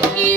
thank you